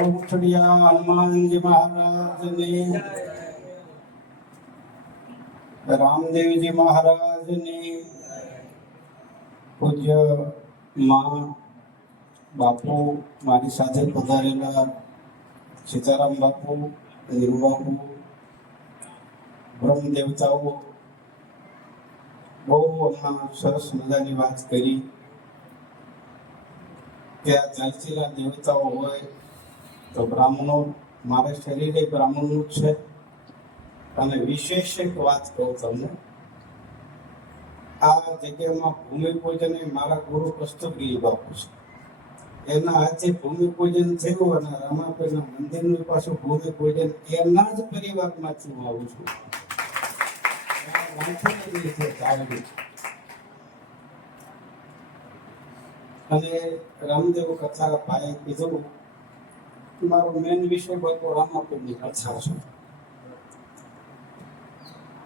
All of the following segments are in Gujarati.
ઉઠડિયા હનુમાનજી મહારાજની. રામદેવજી મહારાજની. પૂજ્યમાં બાપુ, મારી સાથે પધારેલા સીતારામ બાપુ નીરુ બાપુ, બ્રહ્મ દેવતાઓ, બહુ હમણાં સરસ મજાની વાત કરી. ત્યાં આ દેવતાઓ હોય તો બ્રાહ્મણો, મારે શરીરે બ્રાહ્મણનું જ છે. અને વિશેષ એક વાત કહું તમને. આ જગ્યામાં ભૂમિ પૂજન એ મારા ગુરુ કસ્તુરગીરી બાપુ છે. એના હાથે ભૂમિ પૂજન થયું અને રામાપીરના મંદિરનું પાછું ભૂમિ પૂજન એમના જ પરિવારમાંથી હું આવું છે. અને રામદેવ કથા ભાઈએ કીધું મારો મેન વિષય બાપુ રામાપીરની કથા છે.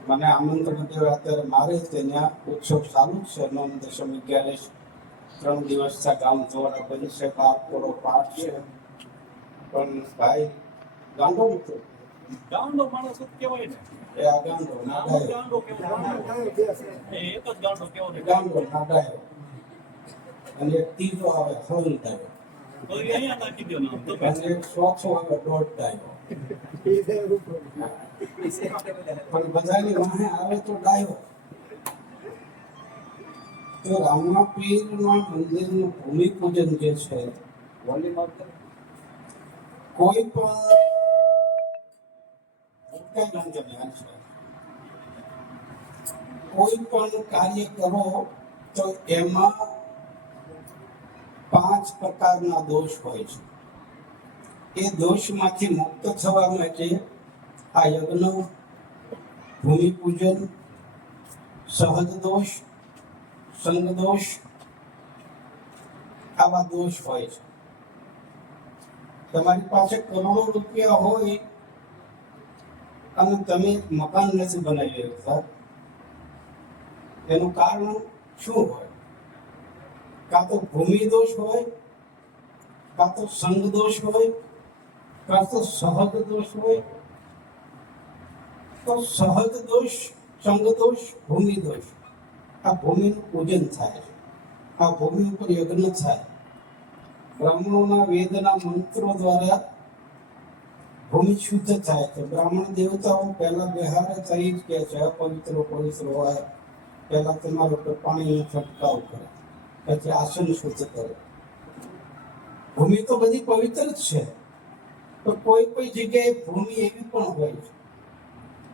મને આમંત્રણ દેવા અત્યારે મારે ત્યાં ઉત્સવ ચાલુ જ છે નોમ દશમ અગિયારસ ત્રણ દિવસના ગામ દ્વારા બની છે. બાપ થોડો પાઠ છે. પણ ભાઈ ગાંડો નથી ગાંડો માણસ કેવાય કહેવાય ને. એ આ ગાંડો નાડાય ગાંડો કહેવાય. એ એક જ ગાંડો કહેવાય. ગાંડો નાડાયો અને એક ત્રીજો આવે હળંદાયો તો બધાની ભૂમિ પૂજન જે છે. કોઈ પણ. કોઈ પણ કાર્ય કરો તો એમાં પાંચ પ્રકારના દોષ હોય છે. એ દોષમાંથી મુક્ત થવા માટે આ યજ્ઞ ભૂમિ પૂજન સહજ દોષ, સંગ દોષ આવા દોષ હોય છે. તમારી પાસે કરોડો રૂપિયા હોય અને તમે મકાન નથી બનાવી શકતા. એનું કારણ શું હોય? કાં તો ભૂમિ દોષ હોય કાં તો સંગ દોષ હોય કાં તો સહજ દોષ હોય તો સહજ દોષ સંગ દોષ ભૂમિ દોષ આ ભૂમિનું પૂજન થાય છે આ ભૂમિ ઉપર યજ્ઞ થાય બ્રાહ્મણોના વેદના મંત્રો દ્વારા ભૂમિ શુદ્ધ થાય છે બ્રાહ્મણ દેવતાઓ પહેલા બિહારે થઈ જ કે છે અપવિત્ર પવિત્ર હોય પહેલા તમારા ઉપર પાણીનો છંટકાવ કરે પછી આસન સૂચિત કરે. ભૂમિ તો બધી પવિત્ર જ છે તો કોઈ કોઈ જગ્યાએ ભૂમિ એવી પણ હોય છે.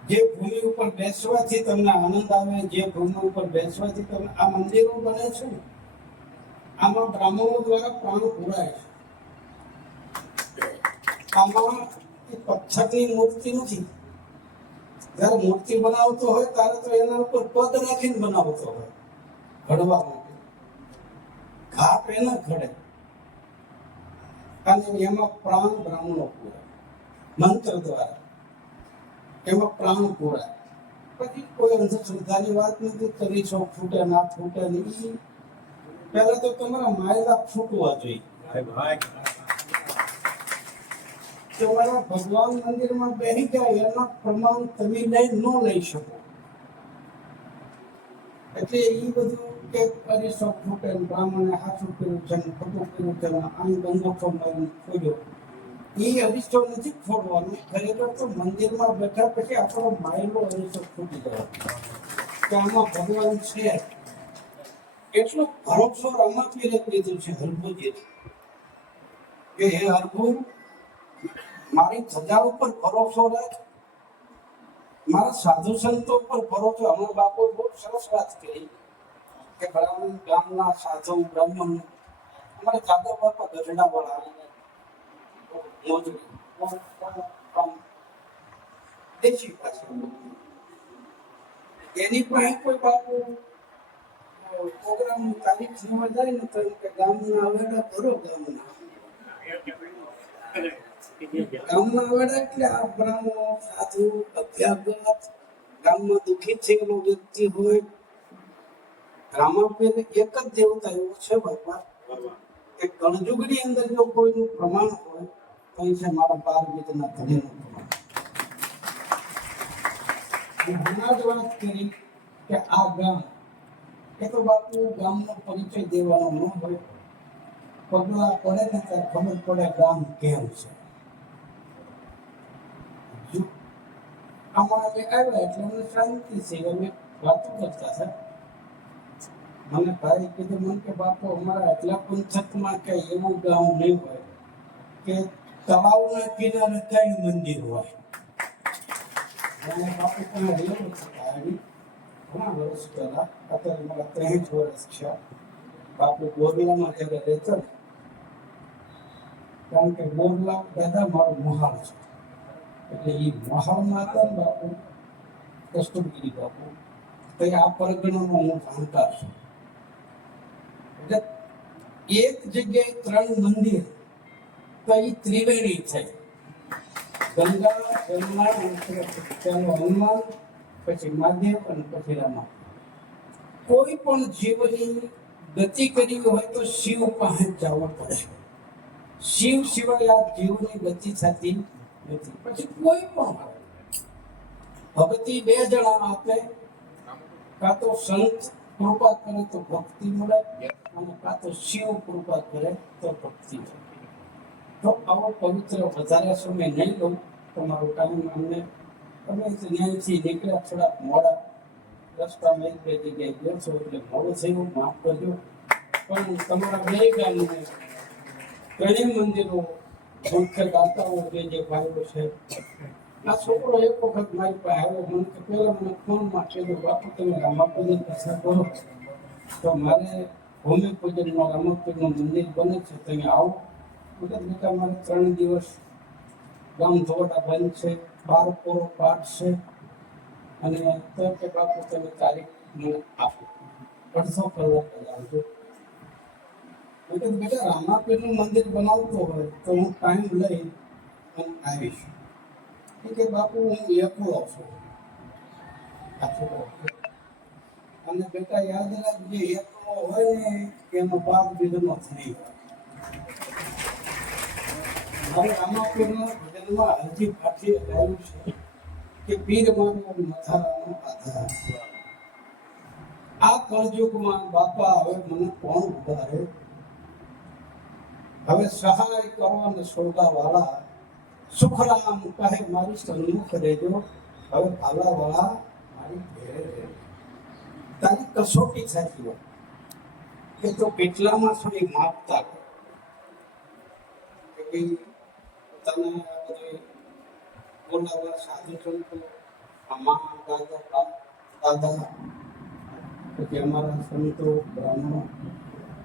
જે ભૂમિ ઉપર બેસવાથી તમને આનંદ આવે, જે ભૂમિ ઉપર બેસવાથી તમને આ મંદિરો બને છે આમાં બ્રાહ્મણો દ્વારા પ્રાણ પુરાય છે. આમાં પથ્થરની મૂર્તિ નથી. જ્યારે મૂર્તિ બનાવતો હોય, ત્યારે તો એના ઉપર પદ રાખીને બનાવતો હોય ઘડવા ઘાટ એના ઘડે અને એમાં પ્રાણ બ્રાહ્મણો પૂરા મંત્ર દ્વારા. એમાં પ્રાણ પૂરા પછી કોઈ અંધશ્રદ્ધાની વાત નથી કરી છો ફૂટે ના ફૂટે નહીં પહેલા તો તમારા માયલા ફૂટવા જોઈએ. તમારા ભગવાન મંદિરમાં બેસી જાય એના પ્રમાણ તમે લઈ ન લઈ શકો. એટલે એ બધું કે અરીસો ફૂટે બ્રાહ્મણે હાથું કર્યું છે ખોટું કર્યું છે આમ બંગોઠો મારીને એ અરીસો નથી ફોડવાનો ખરેખર તો મંદિરમાં બેઠા પછી આપણો માયલો અરીસો ફૂટી ગયો. કે આમાં ભગવાન છે. એટલો ભરોસો રમાપીરે કીધું છે હરભુજી કે હે હરભુ, મારી ધજા ઉપર ભરોસો રાખ. મારા સાધુ સંતો ઉપર ભરોસો. હમણાં બાપુ બહુ સરસ વાત કરી. કે બ્રાહ્મણ ગામના સાધુ બ્રાહ્મણ અમારે દાદા બાપા ગઢડા વાળા મોજડી દેશી ભાષા. એની પાસે કોઈ બાપુ પ્રોગ્રામ તારીખ જોવા જાય ને તો કે ગામના આવેલા ભરો ગામના. ગામના આવેડા એટલે આ બ્રાહ્મણો, સાધુ અભ્યાગત ગામમાં દુઃખી થયેલો વ્યક્તિ હોય રામાપીર એક જ દેવતા એવું છે ભગવાન. કે કણજુગની અંદર જો કોઈનું પ્રમાણ હોય, તો એ છે મારા બાર બીજના ધણીનું પ્રમાણ. હમણાં જ વાત કરી કે આ ગામ, એ તો બાપુ ગામનો પરિચય દેવાનો ન હોય. પગલા પડે ને ત્યારે ખબર પડે ગામ કેમ છે. આમાં આવ્યા એટલે અમને શાંતિ છે અમે વાતો કરતા હતા. મને ભાઈ કીધું મને કે, બાપુ, અમારા એટલા પંથકમાં કઈ એવું ગામ નહીં હોય કે તળાવના કિનારે ત્રણ મંદિર હોય. અને બાપુ, તમે રહેલું છે ભાઈ ઘણા વર્ષ પહેલા, અત્યારે મારા ત્રણ જ વર્ષ છે બાપુ બોરલામાં જ્યારે રહેતો ને, કારણ કે બોરલા દાદા મારો મહાલ છે. એટલે એ મહાલમાં હતા બાપુ, કસ્તુરગીરી બાપુ. તો આ પરગણાનો હું જાણકાર છું. એટલે એક જગ્યાએ ત્રણ મંદિર, તો એ ત્રિવેણી છે. ગંગા અને હનુમાન, પછી મહાદેવ અને પછી રામા. કોઈ પણ જીવની ગતિ કરવી હોય તો શિવ પાસે જવું પડે. શિવ સિવાય આ જીવની ગતિ થતી નથી. પછી કોઈ પણ ભગતી બે જણા આપે કાં તો સંત કૃપા કરે તો ભક્તિ મળે અને કાં તો શિવ કૃપા કરે તો ભક્તિ મળે. તો આવો પવિત્ર વધારે સમય નહીં લઉં તમારો ટાઈમ અમને તમે ત્યાંથી નીકળ્યા, થોડાક મોડા રસ્તામાં એક બે જગ્યાએ ગયો છો, એટલે મોડું થયું, માફ કરજો. પણ તમારા બે ગામને ઘણી મંદિરો મુખ્ય દાતાઓ, જે જે ભાઈઓ છે આ છોકરો એક વખત મારી પાસે આવ્યો. મને કે પહેલાં મને ફોનમાં કીધું બાપુ, તમે રામાપીરની કથા કરો. તો મારે ભૂમિપૂજનમાં રામાપીરનું મંદિર બને છે તમે આવો. એટલે બેટા મારે ત્રણ દિવસ ગામ ધોરડા બંધ છે પૂરો પાઠ છે. અને તો કે બાપુ તમે તારીખ મને આપો. અડધો કલાક આવજો. કીધું બેટા રામાપીરનું મંદિર બનાવતો હોય તો હું ટાઈમ લઈ અને આવીશ. એ કે બાપુ, હું એકલો છું. અને બેટા યાદ રાખજે એકલો હોય ને, એનો બાપ બીજોનો નહીં હોય મારે રામાપીરનો ભજનમાં હજી પાછી ગાયું છે કે પીર માનો મથારાનો આધાર આ કળયુગમાં બાપા હવે મને કોણ ઉભારે હવે સહાય કરવાને સોગા વાળા સુખરામ કહે, મારી સન્મુખ રહેજો, હવે ભાલા વાળા મારી ઘેરે રહેજો. તારી કસોટી સાચી હોય કે તો કેટલામાં સુધી માપતા કે ભાઈ તને આ બધું બોલાવા સાધુ સંતો આમાં દાદા દાદા, કે અમારા સંતો, બ્રાહ્મણો,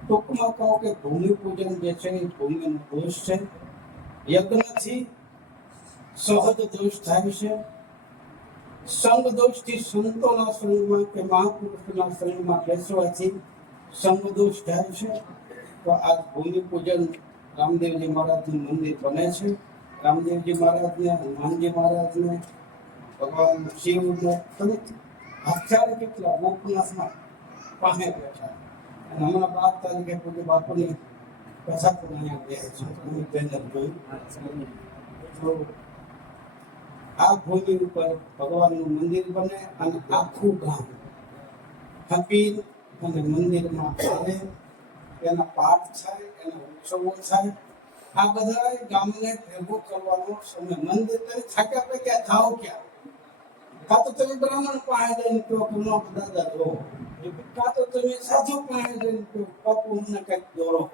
ટૂંકમાં કહો કે ભૂમિ પૂજન જે છે, એ ભૂમિનો દોષ છે. યજ્ઞથી સહજ દોષ થાય છે. સંગ દોષથી સંતોના સંગમાં કે મહાપુરુષના સંગમાં બેસવાથી સંગ દોષ થાય છે. તો આ ભૂમિ પૂજન રામદેવજી મહારાજનું મંદિર બને છે. રામદેવજી મહારાજને, હનુમાનજી મહારાજને, ભગવાન શિવને તમે હથિયાર કેટલા ગોપનાથના પાસે બેઠા. અને હમણાં બાર તારીખે પૂજ્ય બાપુની કથા પણ અહીંયા બે છે. તમે બેનર જોયું આ ભૂમિ ઉપર ભગવાનનું મંદિર બને અને આખું ગામ હપીર અને મંદિરમાં આવે. એના પાઠ થાય, એના ઉત્સવો થાય. આ બધા ગામને ભેગું કરવાનો સમય મંદિર તમે થાક્યા પે ક્યાં થાવ ક્યાં? કાં તો તમે બ્રાહ્મણ પાસે જઈને કહો કે નો, દાદા, જો. કાં તો તમે સાધુ પાસે જઈને કહો, બાપુ, અમને કંઈક દોરો.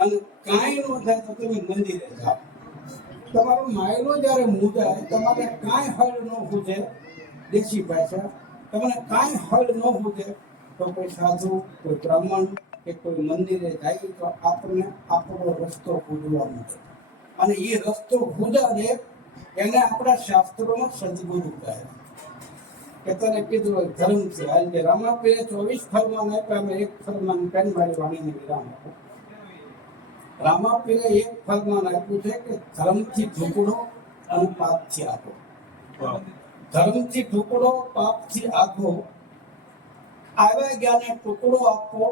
અને કાંઈ ન થાય તો તમે મંદિરે જાઓ. તમારો માયલો જ્યારે મૂજાય તમારે કાંઈ હલ ન પૂજે દેશી ભાષા, તમને કાંઈ હલ ન પૂજે તો કોઈ સાધુ, કોઈ બ્રાહ્મણ કે કોઈ મંદિરે જાય તો આપણને આપણો રસ્તો પૂજવાનો છે અને એ રસ્તો પૂજાડે એને આપણા શાસ્ત્રોમાં સદગુરુ કહે કે તને કીધું હોય છે. હાલ કે રામાપીરે ચોવીસ ફરમાન આપ્યા અમે એક ફરમાન પેન મારી વાણીને વિરામ આપો. રામાપીરે એક ફરમાન આપ્યું છે કે ધર્મથી ઢુકડો અને પાપથી આગો. ધર્મથી ટુકડો પાપથી આગો. આવ્યા જ્ઞાને ટુકડો આપવો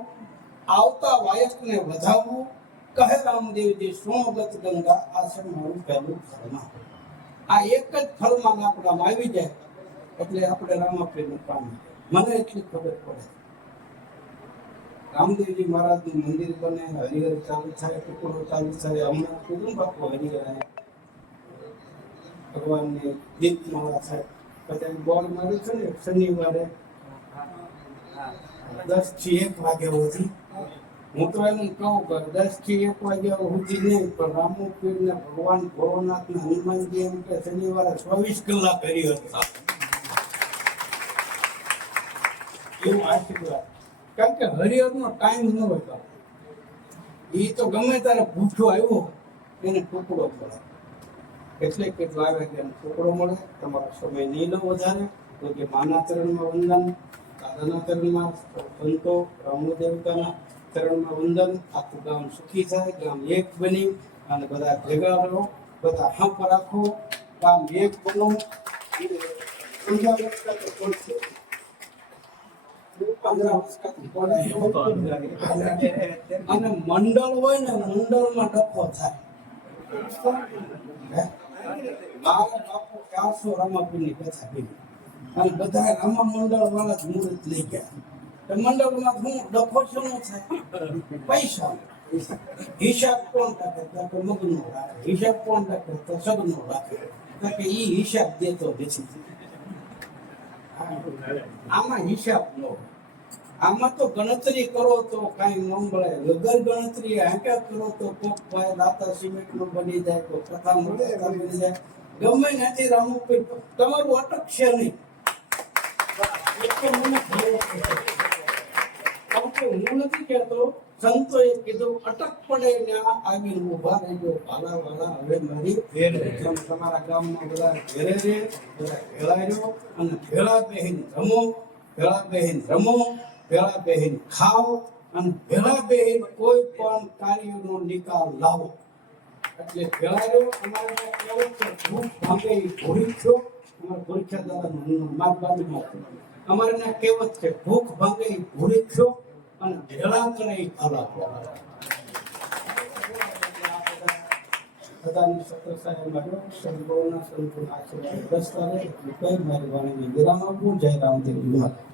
આવતા વાયસને વધાવવું કહે રામદેવજી સોમગત ગંગા આશ્રમ મારું પહેલું ફરમાન આ એક જ ફરમાન આપણામાં આવી જાય એટલે આપણે રામાપીરનું કામ મને એટલી ખબર પડે. રામદેવજી મહારાજનું મંદિર બને, હરિહર ચાલુ થાય ટુકડો ચાલુ થાય હમણાં કુટુંબ બાપુ હરિહર આયા. દીપ દીપમાળા થાય. પછી બોલ મારે છે ને, શનિવારે દસથી એક વાગ્યા સુધી. હું તો એમ કહું કે દસથી એક વાગ્યા સુધી નહીં, પણ રામુ પીર ને ભગવાન ભોળોનાથ ને હનુમાનજી એમ કે શનિવારે ચોવીસ કલાક કરી હતા એવું આશીર્વાદ. કારણ કે હરિહરનો ટાઈમ ન હોય એ તો ગમે ત્યારે ભૂખ્યો આવ્યો એને ટુકડો મળે. એટલે કેટલા આવે કે ટુકડો મળે, તમારો સમય નહીં લો વધારે. તો કે માના ચરણમાં વંદન દાદાના ચરણમાં સંતો રામુ દેવતાના ચરણમાં વંદન, આખું ગામ સુખી થાય, ગામ એક બની અને બધા ભેગા રહો, બધા હંપ રાખો, ગામ એક બનો. વર્ષ કાંતો પડશે. પંદર વર્ષ કાંતો પડે. અને મંડળ હોય ને રામા મંડળ વાળા જ મુહૂર્ત લઈ ગયા. મંડળમાં હું ડખો નો થાય? પૈસા. હિસાબ કોણ રાખે તો મગનો રાખે. હિસાબ કોણ રાખે તો સગનો રાખે. કે ઈ હિસાબ દેતો નથી. આમાં હિસાબ નો આમાં તો ગણતરી કરો તો કાંઈ ન મળે. વગર ગણતરી આંકા કરો તો કોક ભાઈ દાતા સિમેન્ટનું બની જાય કોઈ કથા મળે બની જાય. ગમે નથી રામુ કોઈ તમારું અટકશે નહીં. એટલે હું નથી કહેતો. સંતોએ કીધું, અટક પડે ને આ આવીને ઊભા રહેજો ભાલા વાલા હવે મારી તમારા ગામમાં બધા ઘેરે રહે, બધા રહ્યો અને ભેળા બહેન રમો, ભેળા બેહીને રમો, ભેળા બહેન ખાઓ, અને ભેળા બેહીને કોઈ પણ કાર્યનો નિકાલ લાવો. એટલે ભેળા રહ્યો અમારે ત્યાં ભૂખ ભાંગે ભોળી થયો. અમારા ભૂરખા દાદાનું માર બાજુમાં. અમારે ત્યાં કહેવત છે, ભૂખ ભાંગે ભોળી થયો. અને ભેળા કરે ઈ ભાલા પડે. બધાની સત્ર સાહેબ મારો સંતોના સંતોના આશીર્વાદ. એટલે કઈ મારી વાણીને વિરામ આપવું જય રામદેવ. મહારાજ